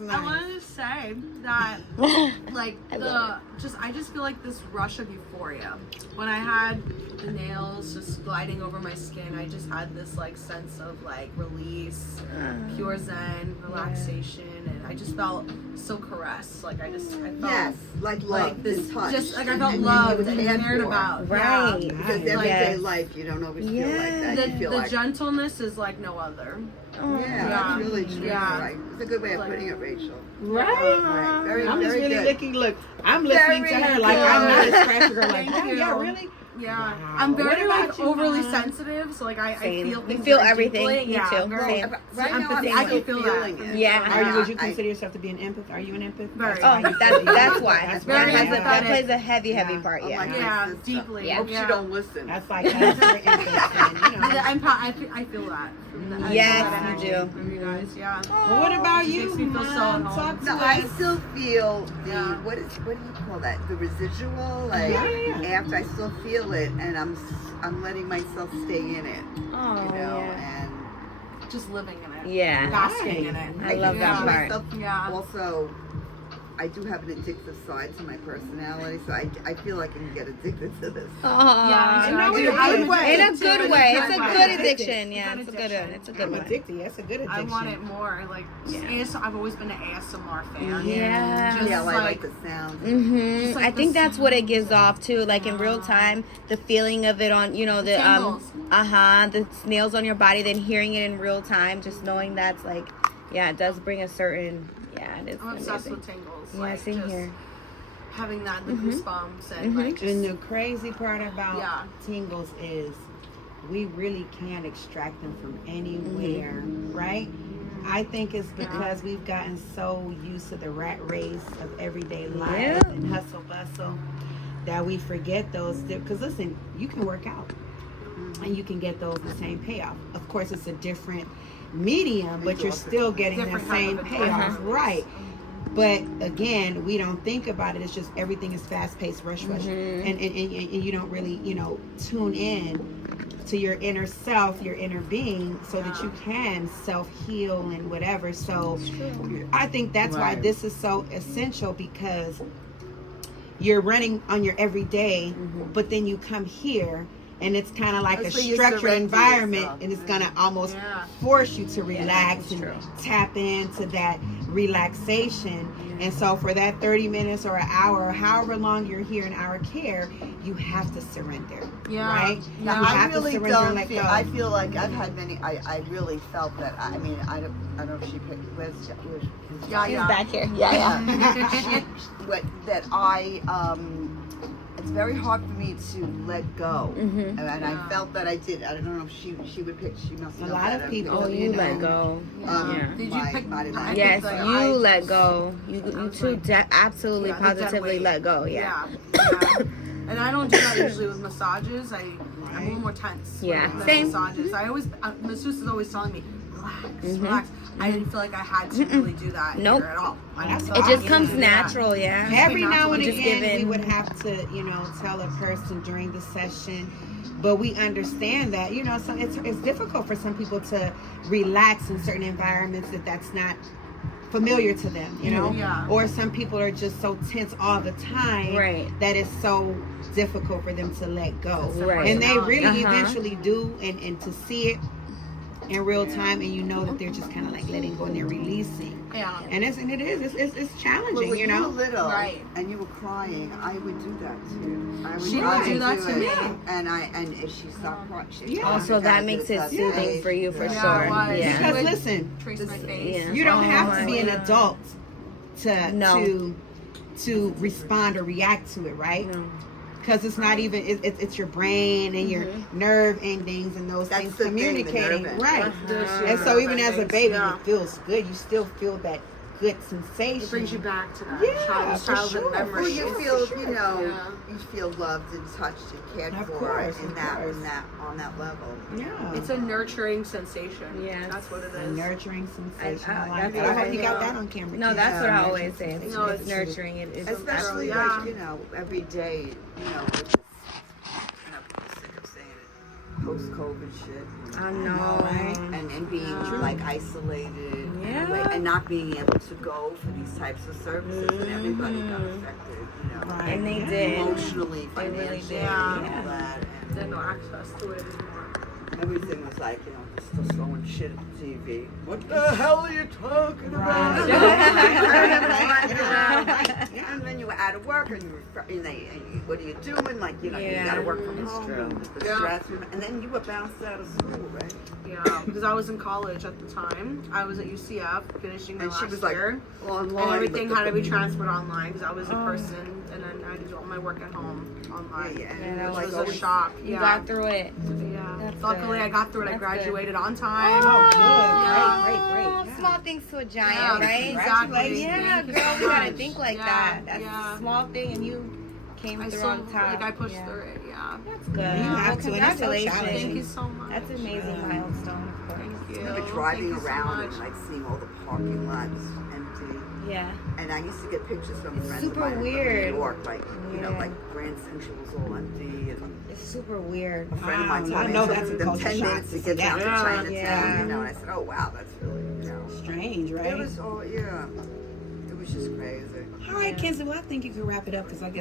nice. I wanted to say that, like, I just feel like this rush of euphoria. When I had the nails just gliding over my skin, I just had this, like, sense of, like, release, pure zen, relaxation, and I just felt so caressed. Like, I felt like love, this, touch. just like I felt loved and cared about. Right. Yeah. Because everyday life, you don't always feel like that. You feel the like gentleness is like no other. that's really true. Yeah. Right. It's a good way of putting it, Rachel. Right. Very, I'm just very really good. looking. Look, I'm listening to her like I'm not a scratcher girl. Like, Thank oh, you. yeah, really? Yeah, Wow. I'm very What about like you, overly Mom? sensitive, so like I feel things feel very everything. deeply. Me Yeah, too. very Same. Right now, empathy. I'm I can still feel feeling that. it. Yeah. Would you consider yourself to be an empath? Are you an empath? Very. That's why. That's That why. that plays a heavy part. Oh my Yeah. God. Yeah, sister. deeply. Yeah. Hope she don't listen. That's like us. We're empaths, you know. I feel that. Yes, I feel that you energy do. from you guys. Yeah. Well, what about Just you, makes me feel so Mom? at home. Talk to No, us. I still feel the Yeah. what do you call that? The residual, like Yeah. after I still feel it, and I'm letting myself stay in it, Oh, you know, yeah. and Just living in it. Yeah. Basking in it. I love that part. myself Yeah. also. I do have an addictive side to my personality, so I feel I can get addicted to this. Yeah, in a I'm good addicted way. In a to good it. way. It's a Right. good addiction. It's Yeah, a good it's a good addiction. one. It's a good I'm one. addicted. That's a good addiction. I want it more. Like, I've always been an ASMR fan. Yeah. Just Yeah, I like like the sound. Mm-hmm. like I think the that's what it gives off too, like in real time, the feeling of it on, the tingles. the nails on your body, then hearing it in real time, just knowing that's like, yeah, it does bring a certain, it is I'm obsessed amazing. with tingles. Yeah, like, same just here. having that, the goosebumps, and like just, And the crazy part about Yeah. tingles is we really can't extract them from anywhere, right? I think it's because we've gotten so used to the rat race of everyday life and hustle bustle that we forget those. Because listen, you can work out and you can get those the same payoff. Of course, it's a different medium, but you're still getting the Different same type of payoff, endorphins. right? But again, we don't think about it. It's just everything is fast paced, rush, and you don't really, tune in to your inner self, your inner being, so that you can self heal and whatever. So I think that's why this is so essential, because you're running on your everyday, but then you come here. And it's kind of like a So you structured surrender environment, yourself. and it's going to almost force you to relax and true. tap into that relaxation. And so for that 30 minutes or an hour, or however long you're here in our care, you have to surrender, right? Yeah. You I have really to surrender and don't let feel. go. I feel like I've had many. I really felt that. I mean, I don't know if she picked. Where's He's back here. Yeah. that it's very hard for me to let go, and I felt that I did. I don't know if she would pick. She must. A know lot of better. people, Oh, you let go. Did you my pick? body I language. Yes, picked, you let go. You too absolutely, Yeah, the dead positively weight. let go. Yeah. And I don't do that usually with massages. I'm a little more tense. Yeah. with Same. massages. I always, masseuse is always telling me, relax. I didn't feel like I had to really do that Nope. here at all. It just comes natural, yeah. Every now and Just again, we given- would have to, tell a person during the session, but we understand that, so it's difficult for some people to relax in certain environments that's not familiar to them, or some people are just so tense all the time that it's so difficult for them to let go. Right. And they really eventually do, and to see it in real time, and that they're just kind of like letting go and they're releasing. Yeah. And it's challenging, But when you were little, Right. and you were crying, I would do that too. She would do that to me. And if she stopped crying, Also, that makes it soothing for you for Yeah, sure. it was. Yeah. Because listen, Trace my face. Yeah. you don't have Oh, to be an yeah. adult to No. to respond or react to it, right? No. Because it's not even it's your brain and your nerve endings and those That's things the thing, the communicating, nerve right? Uh-huh. And so even as a baby, Yeah. it feels good. You still feel that good sensation. It brings you back to that for childhood sure. memory. Well, you feel, Yeah. you feel loved and touched and cared Of for course, in of that, course. on that level. Yeah. It's a nurturing sensation. Yes. That's what it A is. nurturing sensation. I like that's that. I what hope I you got feel. that on camera. No, too. that's what I Nurturing always say. sensation. No, It's nurturing. It's Especially Yeah. like, every day, with this, and I'm sick of saying it, post-COVID shit. I know. Right? And being like isolated Yeah. and not being able to go for these types of services, and everybody got affected, you know, Right. And they Yeah. did. emotionally, They really financially, did. and Yeah. all that. They had no access to it anymore. And everything was like, you know, still throwing shit at the TV. What the hell are you talking about? And then you were out of work, and you were, what are you doing? Like, you know, you Yeah, got to work from it's home. true. And the stress, and then you were bounced out of school, right? Yeah, because I was in college at the time. I was at UCF finishing my And she last was like, year. online. And everything with had to the- be transferred online because I was in person, and then I did all my work at home online. Yeah, Yeah, and that you're Which like was a always- shock. You Yeah. got through it. Yeah. That's Luckily, good. I got through it. I That's graduated on time. Oh, good. Yeah. Great. Oh, Yeah. small things to a giant, Yeah, right? exactly. Yeah, Thank you girl, so you gotta much. think like Yeah, that. That's yeah. a small thing, and you came I through still, on top. like, I pushed Yeah. through it. Yeah. That's good. You have to, and it's so Congratulations. challenging. Thank you so much. That's an amazing Yeah. milestone, of course. Thank you. I remember Thank driving you so around much. and like seeing all the parking lots empty. Yeah. And I used to get pictures from It's friends super of mine from weird. New York, like, you know, Yeah. like Grand Central was all empty. And It's super weird. a friend of mine Wow, told I me know it took that's a them culture 10 shock minutes to to get see down to that. Chinatown, Yeah. you know. And I said, oh, wow, that's really, you know. Strange, right? It was, oh, yeah. It was just crazy. All right, Kenzie. Well, I think you can wrap it up because I guess.